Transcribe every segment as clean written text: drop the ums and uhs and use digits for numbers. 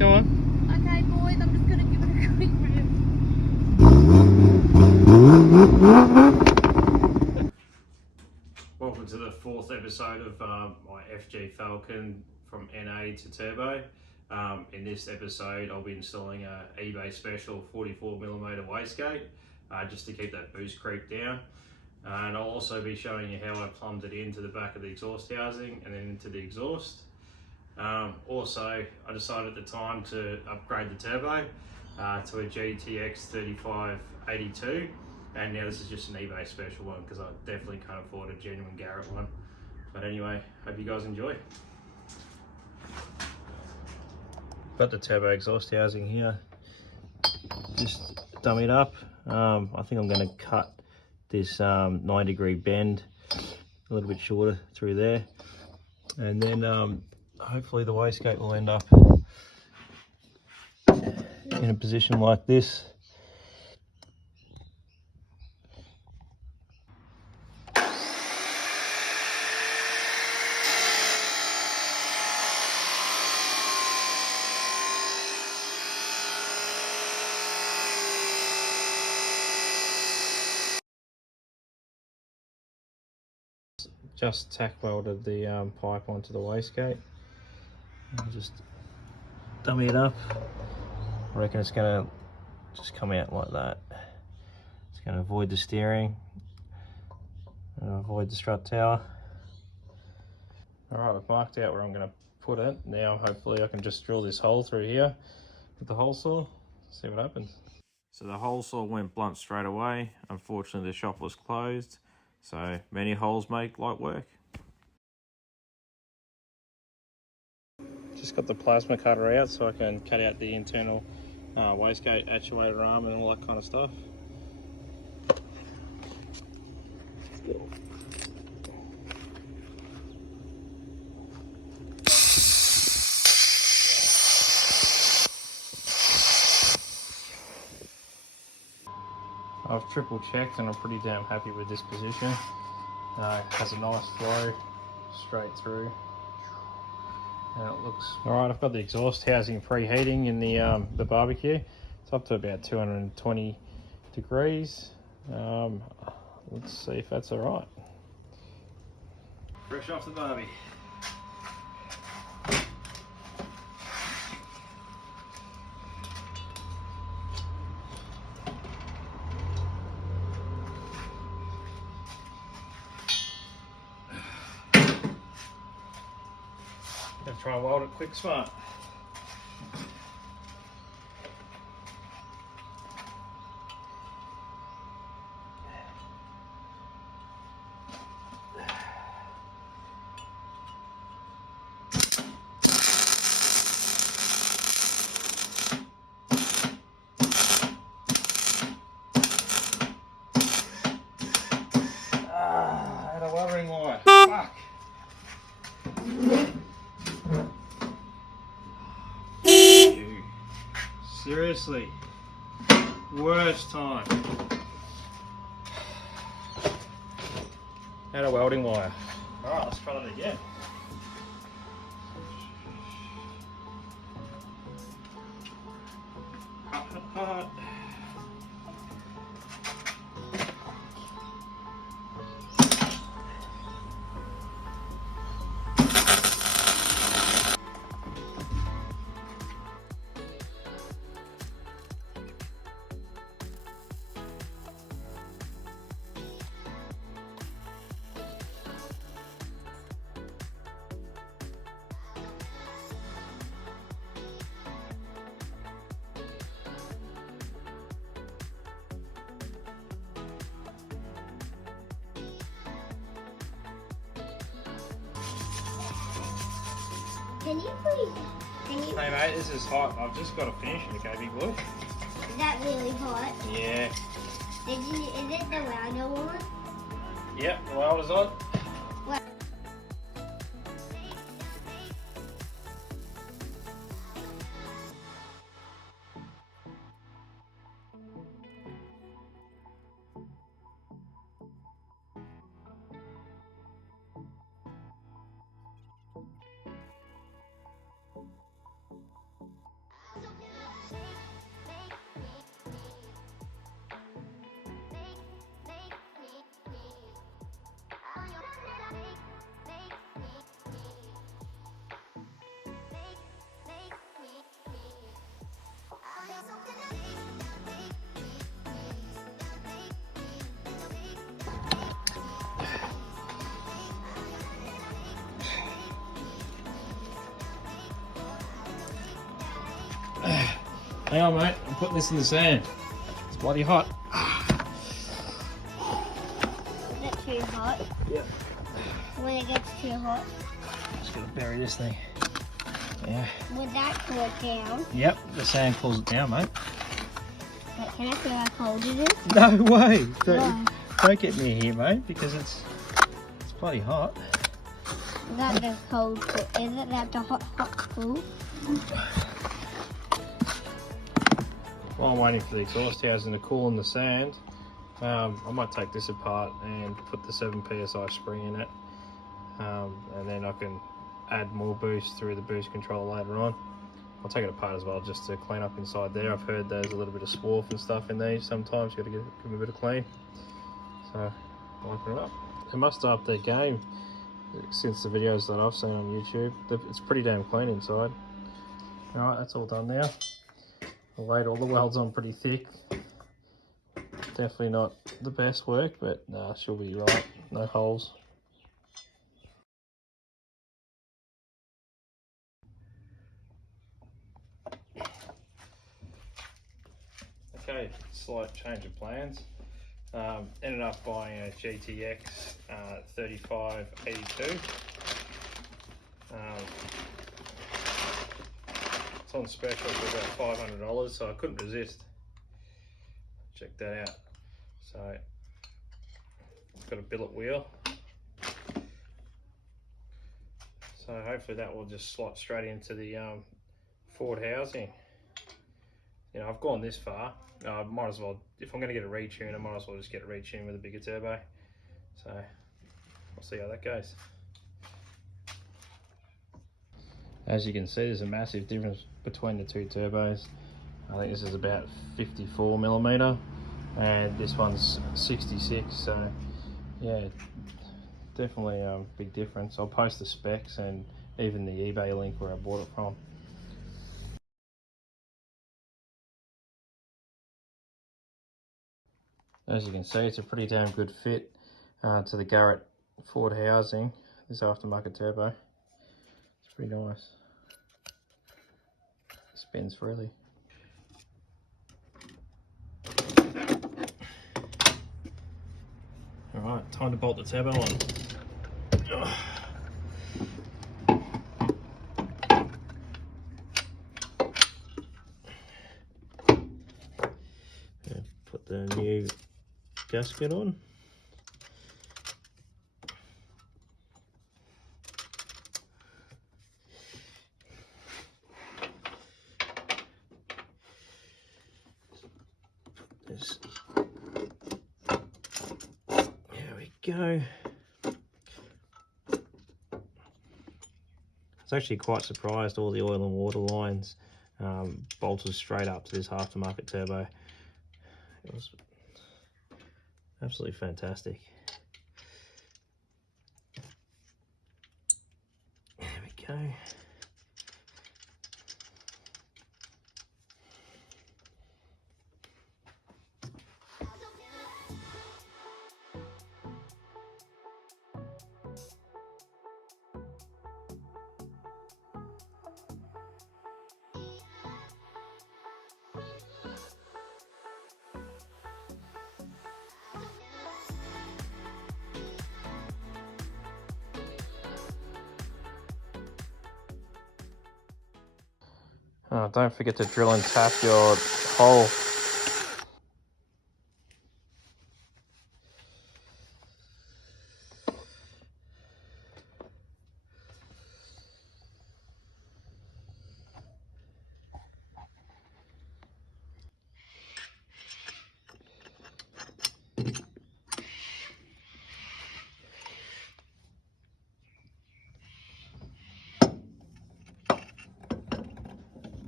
Go on. Okay, boys, I'm just gonna give it a quick rev. Welcome to the fourth episode of my FG Falcon from NA to Turbo. In this episode, I'll be installing a eBay special 44mm wastegate just to keep that boost creep down. And I'll also be showing you how I plumbed it into the back of the exhaust housing and then into the exhaust. Also, I decided at the time to upgrade the turbo to a GTX3582, and now this is just an eBay special one because I definitely can't afford a genuine Garrett one. But anyway, hope you guys enjoy. Got the turbo exhaust housing here, just dummied up. I think I'm going to cut this 9-degree bend a little bit shorter through there, and then hopefully the wastegate will end up in a position like this. Just tack welded the pipe onto the wastegate. I'll just dummy it up. I reckon it's going to just come out like that. It's going to avoid the steering and avoid the strut tower. Alright, I've marked out where I'm going to put it. Now hopefully I can just drill this hole through here with the hole saw, see what happens. So the hole saw went blunt straight away. Unfortunately the shop was closed, so many holes make light work. Just got the plasma cutter out so I can cut out the internal wastegate actuator arm and all that kind of stuff. I've triple checked and I'm pretty damn happy with this position. It has a nice flow straight through. And it looks alright. I've got the exhaust housing preheating in the barbecue. It's up to about 220 degrees. Let's see if that's alright. Fresh off the barbie. Gonna try and weld it quick smart. I had a welding wire. Fuck. Seriously, worst time. Had a welding wire. Alright, let's try that again. Hot. Can you please? Hey mate, this is hot. I've just got to finish it, okay, big boy? Is that really hot? Yeah. Is it the welder one? Yep, the welder's on. What? Hang on, mate. I'm putting this in the sand. It's bloody hot. Is that too hot? Yep. When it gets too hot, Just gonna bury this thing. Yeah. would that cool it down? Yep. The sand cools it down, mate. Like, can I see how cold it is? No way. Why? Don't get near here, mate, because it's bloody hot. Is that the cold? Is it that the hot cool? While I'm waiting for the exhaust housing to cool in the sand, I might take this apart and put the 7 psi spring in it, and then I can add more boost through the boost controller later on. I'll take it apart as well just to clean up inside there. I've heard there's a little bit of swarf and stuff in these sometimes. You've got to give them a bit of clean. So I'll open it up. They must up their game since the videos that I've seen on YouTube. It's pretty damn clean inside. Alright, that's all done now. I laid all the welds on pretty thick. Definitely not the best work, but nah, she'll be right. No holes. Okay, slight change of plans. Ended up buying a GTX3582. It's on special for about $500, so I couldn't resist. Check that out. So it's got a billet wheel. So hopefully that will just slot straight into the forward housing. You know, I've gone this far. I might as well, if I'm going to get a retune, I might as well just get a retune with a bigger turbo. So we'll see how that goes. As you can see, there's a massive difference between the two turbos. I think this is about 54mm and this one's 66, so yeah, definitely a big difference. I'll post the specs and even the eBay link where I bought it from. As you can see, it's a pretty damn good fit to the Garrett forward housing, this aftermarket turbo. It's pretty nice. Spins freely. Alright, time to bolt the turbo on. Put the new gasket on. There we go. I was actually quite surprised all the oil and water lines bolted straight up to this aftermarket turbo. It was absolutely fantastic. There we go. Don't forget to drill and tap your hole.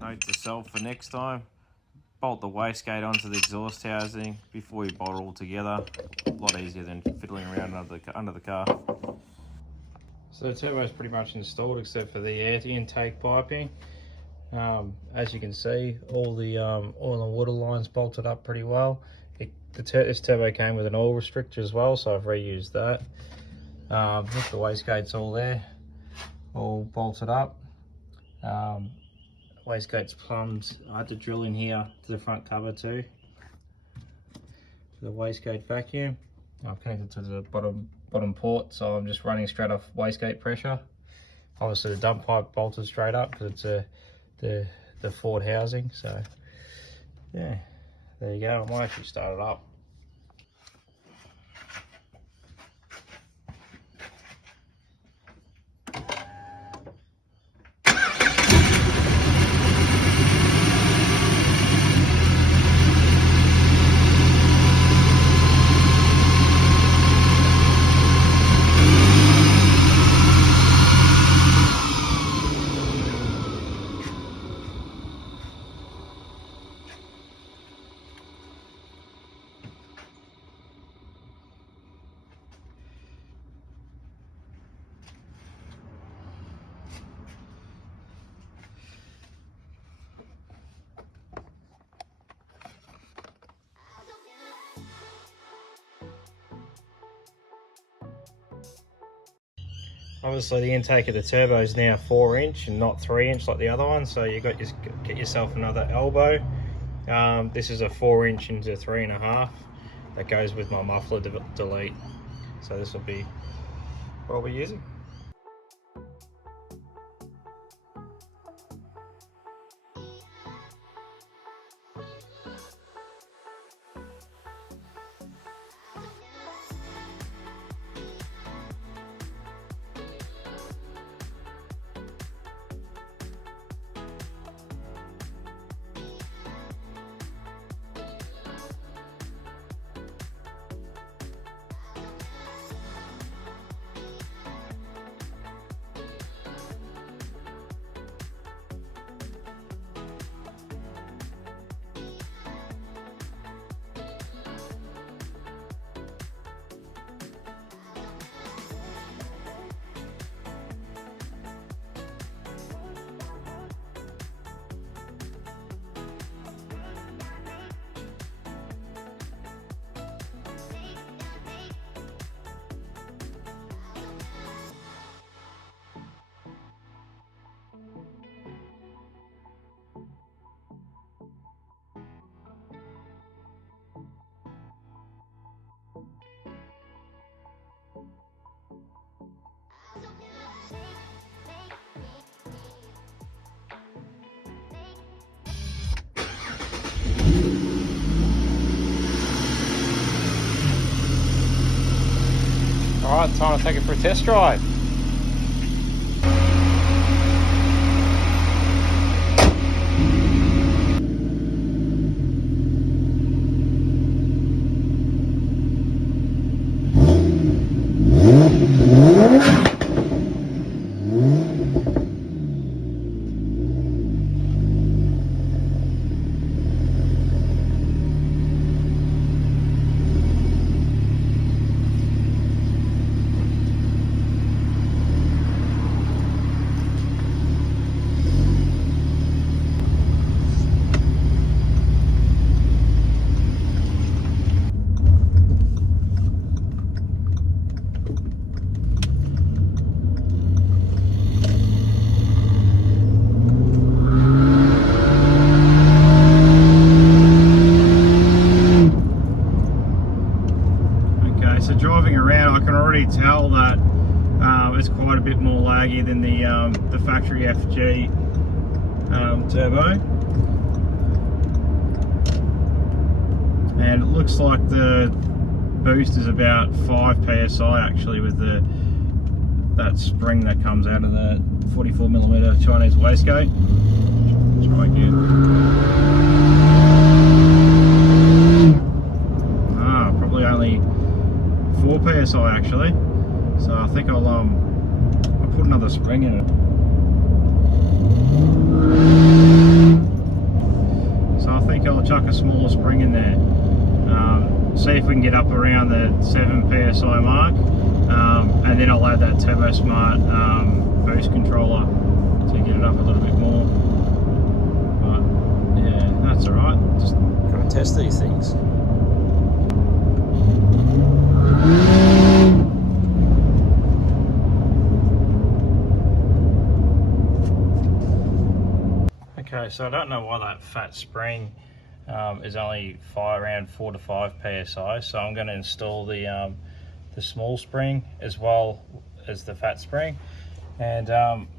Note to self for next time, bolt the wastegate onto the exhaust housing before you bolt it all together. A lot easier than fiddling around under the car. So the turbo is pretty much installed except for the air intake piping. As you can see, all the oil and water lines bolted up pretty well. This turbo came with an oil restrictor as well, so I've reused that. The wastegate's all there, all bolted up. wastegate's plumbed. I had to drill in here to the front cover too, for the wastegate vacuum. I've connected to the bottom port, so I'm just running straight off wastegate pressure. Obviously the dump pipe bolted straight up because it's the Ford housing. So yeah, there you go. I might actually start it up. Obviously the intake of the turbo is now 4" and not 3" like the other one, so you got get yourself another elbow. This is a 4" into 3.5 that goes with my muffler delete, so this will be what I'll be using. Alright, time to take it for a test drive. Tell that it's quite a bit more laggy than the factory FG turbo, and it looks like the boost is about 5 psi actually with that spring that comes out of the 44mm Chinese wastegate. Try again. Probably only 4 psi actually, so I think I'll put another spring in it. So I think I'll chuck a smaller spring in there, see if we can get up around the 7 psi mark, and then I'll add that Turbo Smart boost controller to get it up a little bit more. But yeah, that's alright, just gotta test these things. Okay, Okay, so I don't know why that fat spring is only around 4 to 5 psi. So I'm going to install the small spring as well as the fat spring, and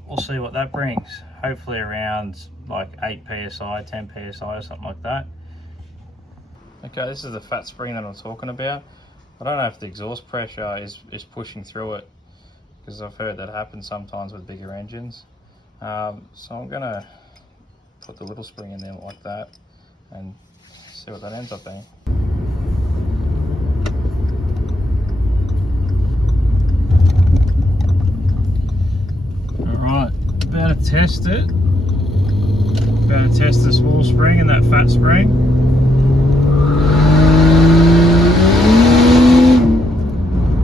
we'll see what that brings. Hopefully around like 8 psi, 10 psi or something like that. Okay, this is the fat spring that I'm talking about. I don't know if the exhaust pressure is pushing through it, because I've heard that happens sometimes with bigger engines. So I'm gonna put the little spring in there like that and see what that ends up being. Alright, about to test it. About to test the small spring and that fat spring.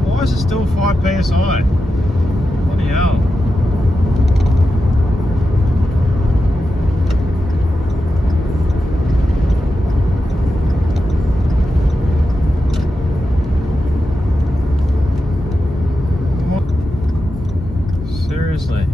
Why is it still 5 psi? Bloody hell. Seriously.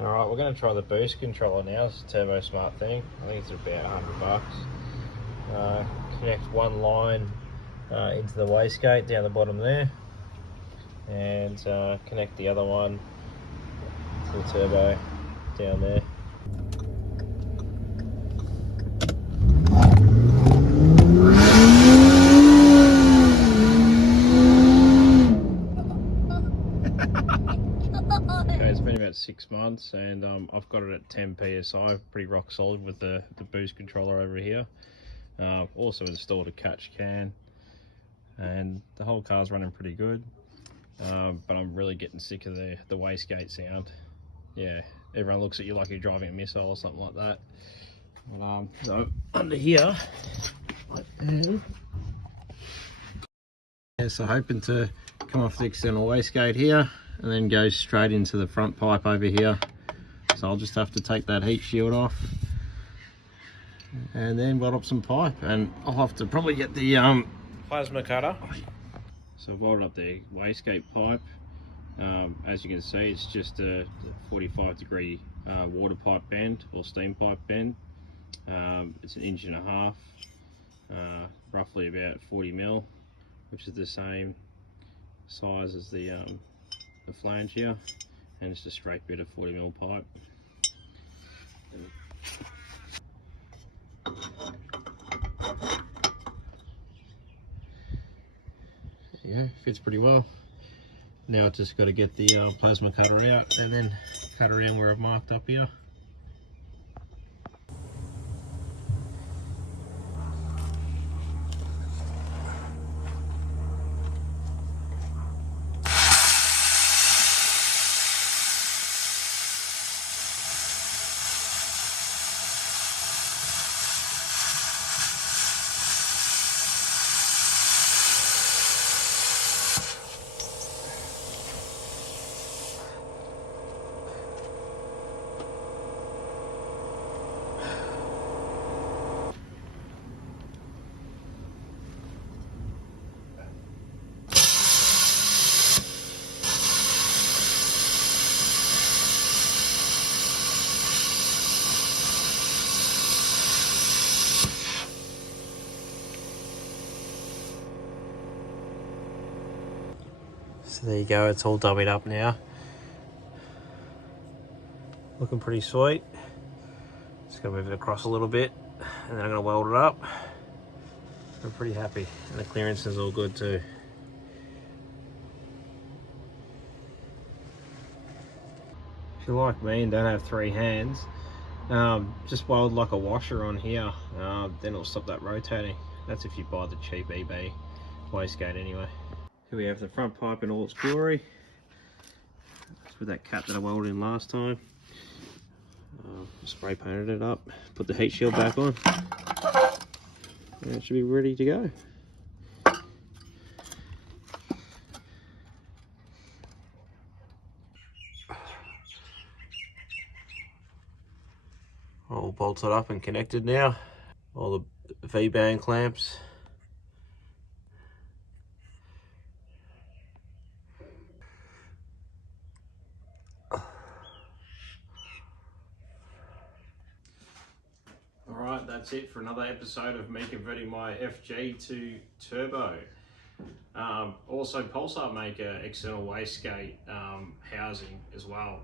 Alright, we're going to try the boost controller now. It's a Turbo Smart thing. I think it's about $100. Connect one line into the wastegate down the bottom there, and connect the other one to the turbo down there. Okay, it's been about 6 months, and I've got it at 10 psi, pretty rock solid with the boost controller over here. Also installed a catch can, and the whole car's running pretty good. But I'm really getting sick of the wastegate sound. Yeah, everyone looks at you like you're driving a missile or something like that. But so under here, yeah, so hoping to come off the external wastegate here and then go straight into the front pipe over here. So I'll just have to take that heat shield off and then weld up some pipe, and I'll have to probably get the plasma cutter. So I've welded up the wastegate pipe. As you can see, it's just a 45-degree water pipe bend or steam pipe bend. It's 1.5 inches, roughly about 40 mil, which is the same size as the flange here, and it's a straight bit of 40 mil pipe. Yeah, fits pretty well. Now I've just got to get the plasma cutter out and then cut around where I've marked up here. So there you go, it's all dummied up now. Looking pretty sweet. Just gonna move it across a little bit and then I'm gonna weld it up. I'm pretty happy, and the clearance is all good too. If you're like me and don't have 3 hands, just weld like a washer on here, then it'll stop that rotating. That's if you buy the cheap eBay wastegate anyway. Here we have the front pipe in all its glory. It's with that cap that I welded in last time. Spray painted it up, put the heat shield back on, and it should be ready to go. all bolted up and connected now. All the V-band clamps. Alright, that's it for another episode of me converting my FG to turbo. Also, Pulsar make an external wastegate housing as well.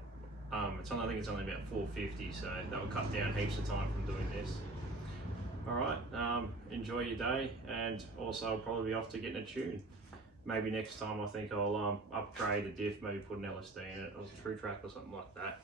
I think it's only about $450, so that will cut down heaps of time from doing this. Alright, enjoy your day, and also I'll probably be off to getting a tune. Maybe next time I think I'll upgrade a diff, maybe put an LSD in it, or a true track or something like that.